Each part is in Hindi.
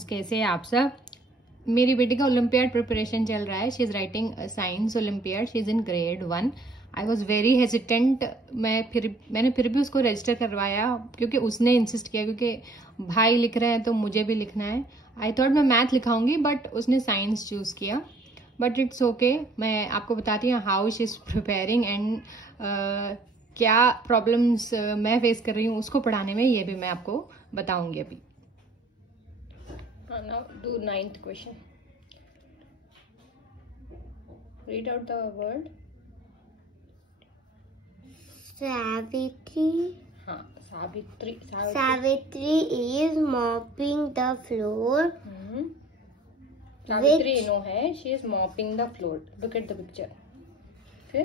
सॉन्ग्स, कैसे हैं आप सब। मेरी बेटी का ओलंपियाड प्रिपरेशन चल रहा है। She is writing science olympiad, she is in grade 1। I was very hesitant. मैंने फिर भी उसको रजिस्टर करवाया क्योंकि उसने इंसिस्ट किया, क्योंकि भाई लिख रहे हैं तो मुझे भी लिखना है। आई थॉट मैं मैथ लिखाऊंगी बट उसने साइंस चूज किया, बट इट्स ओके। मैं आपको बताती हूँ how she is preparing and क्या प्रॉब्लम्स मैं फेस कर रही हूँ उसको पढ़ाने में, ये भी मैं आपको बताऊंगी अभी। Now do 9th question. Read out the word. Savitri. हाँ, Savitri. Savitri is mopping the floor. Savitri no है, she is mopping the floor. Look at the picture. फिर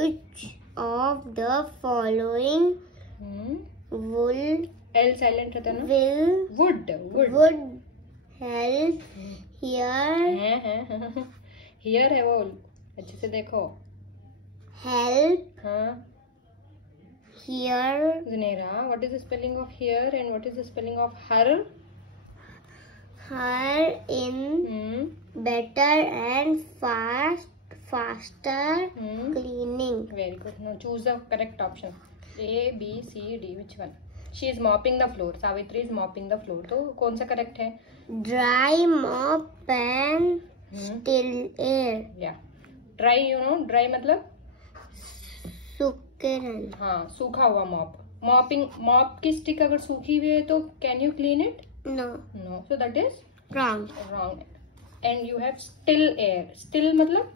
Which of the following will L silent रहता है ना? would help here here है वो, अच्छे से देखो। help हाँ, here Zunaira, what is the spelling of here and what is the spelling of her? her in better and faster cleaning. Very good. Now choose the correct option. A, B, C, D. Which one? She is mopping the floor. Savitri is mopping the floor. तो कौन सा correct है? Dry mop and still air. Yeah. Dry, you know, dry मतलब? सूखे। हाँ, सूखा हुआ mop. Mop की stick अगर सूखी हुई है तो can you clean it? No. No. So that is Wrong. wrong. And you have still air. Still मतलब?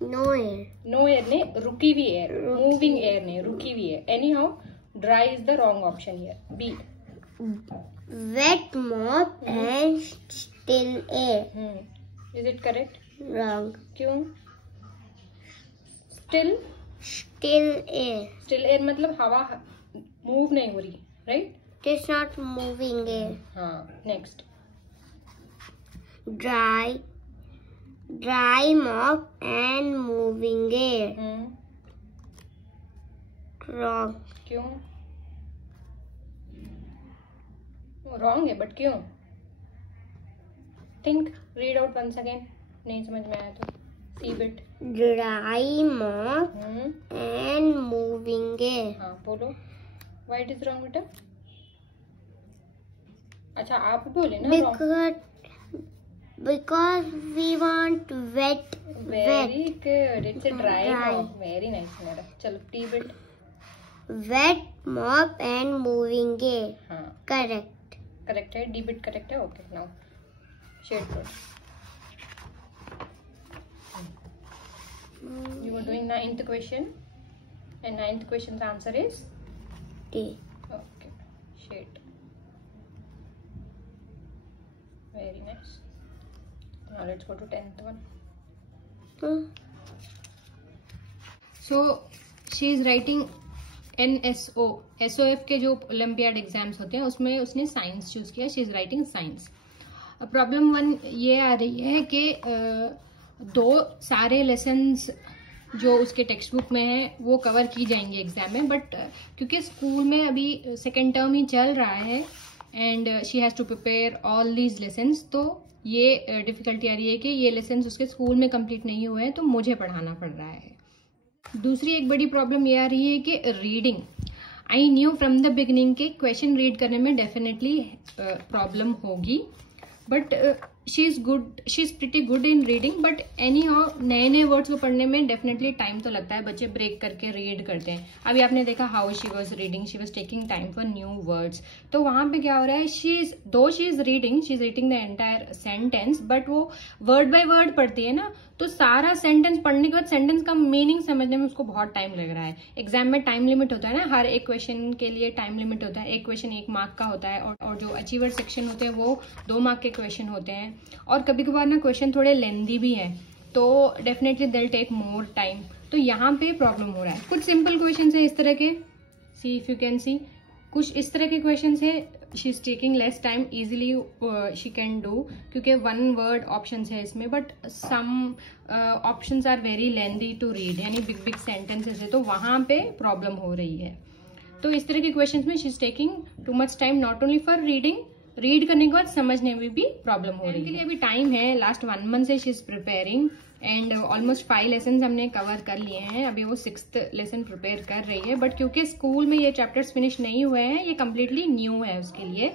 No air. No air ने रुकी हुई air. Moving air ने रुकी हुई air. Anyhow, dry is the wrong option here. B. Wet mop and still air. Is it correct? Wrong. क्यों? Still air. Still air मतलब हवा move नहीं हो रही, right? It is not moving air. हाँ, next. Dry mop and moving air. Wrong. क्यों? Wrong है, but क्यों? Think, read out once again. नहीं समझ में आया तो see bit. Dry mop and moving air. हाँ, बोलो. Why it is wrong बेटा? अच्छा, आप बोले ना wrong. Because we want wet. Very good. It's a dry mop. Very nice मेरा. चलो T bit. Wet mop and moving air. हाँ. Correct. Correct है. D bit correct है. Okay. Now shade code. You are doing 9th question, and 9th question's answer is D. okay. Shade. Very nice. Now let's go to 10th one. So she is writing NSO. SOF के जो ओलंपियाड एग्जाम्स होते हैं उसमें उसने साइंस चूज किया. She is writing science. Problem 1 ये आ रही है कि दो सारे लेसन्स जो उसके टेक्स्ट बुक में है वो कवर की जाएंगे एग्जाम में, बट क्योंकि स्कूल में अभी सेकेंड टर्म ही चल रहा है and she has to prepare all these lessons, तो ये डिफिकल्टी आ रही है कि ये लेसन्स उसके स्कूल में कंप्लीट नहीं हुए हैं तो मुझे पढ़ाना पड़ रहा है. दूसरी एक बड़ी प्रॉब्लम ये आ रही है कि reading. I knew from the beginning के क्वेश्चन रीड करने में डेफिनेटली प्रॉब्लम होगी, but she is pretty good in reading, but any how नए नए वर्ड्स को पढ़ने में डेफिनेटली टाइम तो लगता है. बच्चे ब्रेक करके रीड करते हैं. अभी आपने देखा how she was reading, she was taking time for new words. तो वहां पे क्या हो रहा है, she is reading the entire sentence, but वो वर्ड बाय वर्ड पढ़ती है ना, तो सारा सेंटेंस पढ़ने के बाद सेंटेंस का मीनिंग समझने में उसको बहुत टाइम लग रहा है. एग्जाम में टाइम लिमिट होता है ना, हर एक क्वेश्चन के लिए टाइम लिमिट होता है. एक क्वेश्चन 1 मार्क का होता है और जो अचीवर सेक्शन होते हैं वो 2 मार्क के क्वेश्चन होते हैं, और कभी कभार ना क्वेश्चन थोड़े लेंदी भी है, तो डेफिनेटली दिल टेक मोर टाइम. तो यहाँ पे प्रॉब्लम हो रहा है. कुछ सिंपल क्वेश्चन है इस तरह के, see if you can see, कुछ इस तरह के क्वेश्चन है. She is taking less time, easily she can do, क्योंकि 1 वर्ड ऑप्शन है इसमें, but some options are very lengthy to read, यानी बिग बिग सेंटेंसेस है, तो वहां पे प्रॉब्लम हो रही है. तो इस तरह के क्वेश्चंस में she is taking too much time, not only for reading, read करने के बाद समझने में भी प्रॉब्लम हो रही है। अभी टाइम है, लास्ट 1 मंथ से she is preparing and almost 5 lesson हमने कवर कर लिए हैं। अभी वो 6th लेसन प्रिपेयर कर रही है, बट क्योंकि स्कूल में ये चैप्टर्स फिनिश नहीं हुए हैं, ये कम्प्लीटली न्यू है उसके लिए।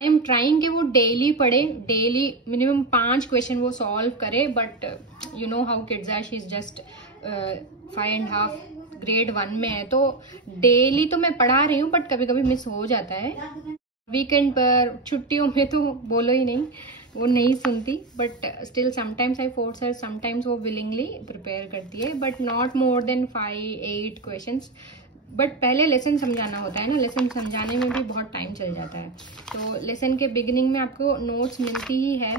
आई एम ट्राइंग कि वो डेली पढ़े, डेली मिनिमम 5 क्वेश्चन वो सॉल्व करे, but you know how kids are, she is just 5.5 grade 1 में है, तो डेली तो मैं पढ़ा रही हूँ, बट कभी कभी मिस हो जाता है। वीकेंड पर, छुट्टियों में तो बोलो ही नहीं, वो नहीं सुनती, but still sometimes I force her, sometimes वो विलिंगली प्रिपेयर करती है, but not more than 5-8 questions. But पहले लेसन समझाना होता है ना, लेसन समझाने में भी बहुत टाइम चल जाता है। तो लेसन के बिगिनिंग में आपको नोट्स मिलती ही है,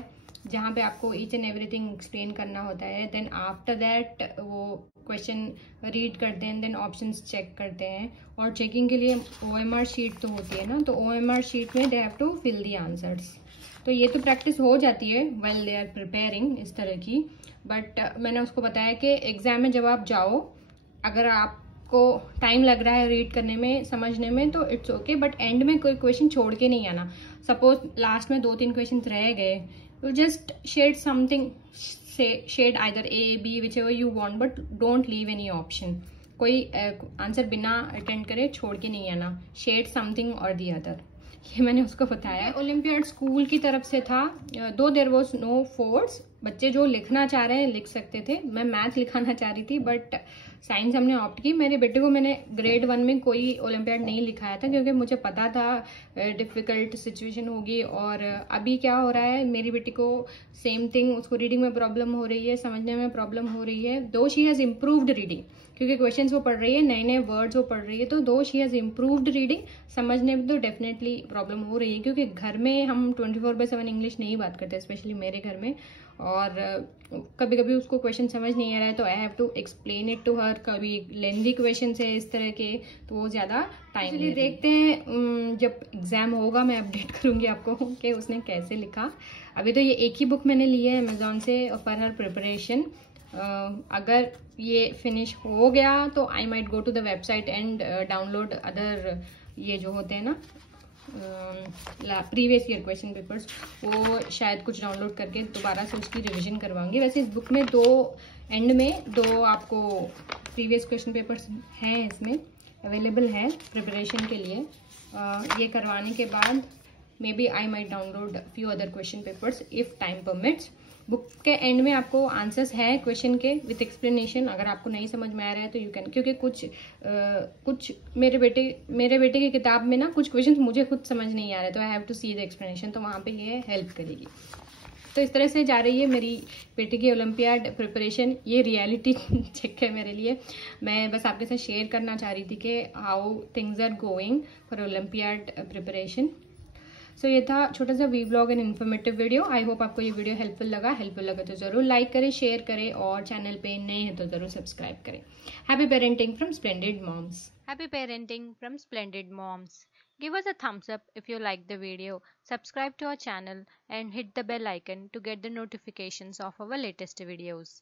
जहाँ पे आपको ईच एंड एवरीथिंग एक्सप्लेन करना होता है। देन आफ्टर दैट वो क्वेश्चन रीड करते हैं, देन ऑप्शंस चेक करते हैं, और चेकिंग के लिए OMR शीट तो होती है ना, तो OMR शीट में they have to fill the answers. तो ये तो प्रैक्टिस हो जाती है वेल दे आर प्रिपेयरिंग इस तरह की। बट मैंने उसको बताया कि एग्जाम में जब आप जाओ, अगर आपको टाइम लग रहा है रीड करने में, समझने में, तो इट्स ओके, बट एंड में कोई क्वेश्चन छोड़ के नहीं आना। सपोज लास्ट में 2-3 क्वेश्चन रह गए, you just shade something, shade either A, B, whichever you want, but don't leave any option. कोई आंसर बिना अटेंड करे छोड़ के नहीं आना, शेड समथिंग और दी अदर। ये मैंने उसको बताया। ओलंपियाड स्कूल की तरफ से था, दो देयर वाज नो फोर्स, बच्चे जो लिखना चाह रहे हैं लिख सकते थे। मैं मैथ लिखाना चाह रही थी, बट साइंस हमने ऑप्ट की। मेरे बेटे को मैंने ग्रेड 1 में कोई ओलंपियाड नहीं लिखाया था, क्योंकि मुझे पता था डिफिकल्ट सिचुएशन होगी। और अभी क्या हो रहा है, मेरी बेटी को सेम थिंग, उसको रीडिंग में प्रॉब्लम हो रही है, समझने में प्रॉब्लम हो रही है। दो शी हैज इम्प्रूव्ड रीडिंग, क्योंकि क्वेश्चंस वो पढ़ रही है, नए नए वर्ड्स वो पढ़ रही है, तो दो शी हैज इम्प्रूव्ड रीडिंग, समझने में तो डेफिनेटली प्रॉब्लम हो रही है, क्योंकि घर में हम 24/7 इंग्लिश नहीं बात करते, स्पेशली मेरे घर में। और कभी कभी उसको क्वेश्चन समझ नहीं आ रहा है, तो I have to explain it to her. कभी लेंदी क्वेश्चन है इस तरह के, तो वो ज़्यादा टाइम। चलिए देखते हैं, जब एग्जाम होगा मैं अपडेट करूंगी आपको कि उसने कैसे लिखा। अभी तो ये एक ही बुक मैंने ली है अमेजोन से फॉर हर प्रिपरेशन। अगर ये फिनिश हो गया तो I might go to the website and download other, ये जो होते हैं ना प्रीवियस ईयर क्वेश्चन पेपर्स, वो शायद कुछ डाउनलोड करके दोबारा से उसकी रिवीजन करवाऊंगी। वैसे इस बुक में एंड में दो आपको प्रीवियस क्वेश्चन पेपर्स हैं, इसमें अवेलेबल है प्रिपरेशन के लिए। ये करवाने के बाद maybe I might download few other question papers if time permits. Book के एंड में आपको आंसर्स हैं क्वेश्चन के विथ एक्सप्लेनेशन। अगर आपको नहीं समझ में आ रहा है तो यू कैन, क्योंकि कुछ मेरे बेटे की किताब में ना कुछ क्वेश्चंस मुझे खुद समझ नहीं आ रहे, तो I have to see the explanation, तो वहाँ पे ये हेल्प करेगी। तो इस तरह से जा रही है मेरी बेटी की ओलंपियाड प्रिपरेशन। ये रियलिटी चेक है मेरे लिए। मैं बस आपके साथ शेयर करना चाह रही थी कि how things are going for olympiad preparation. So ये था छोटा सा vlog and informative video. I hope आपको ये वीडियो हेल्पफुल लगा तो जरूर लाइक करें, शेयर करें, और चैनल पे नए हैं तो जरूर सब्सक्राइब करें। Happy parenting from Splendid Moms. Happy parenting from Splendid Moms. Give us a thumbs up if you like the video, subscribe to our channel and hit the bell icon to get the notifications of our latest videos.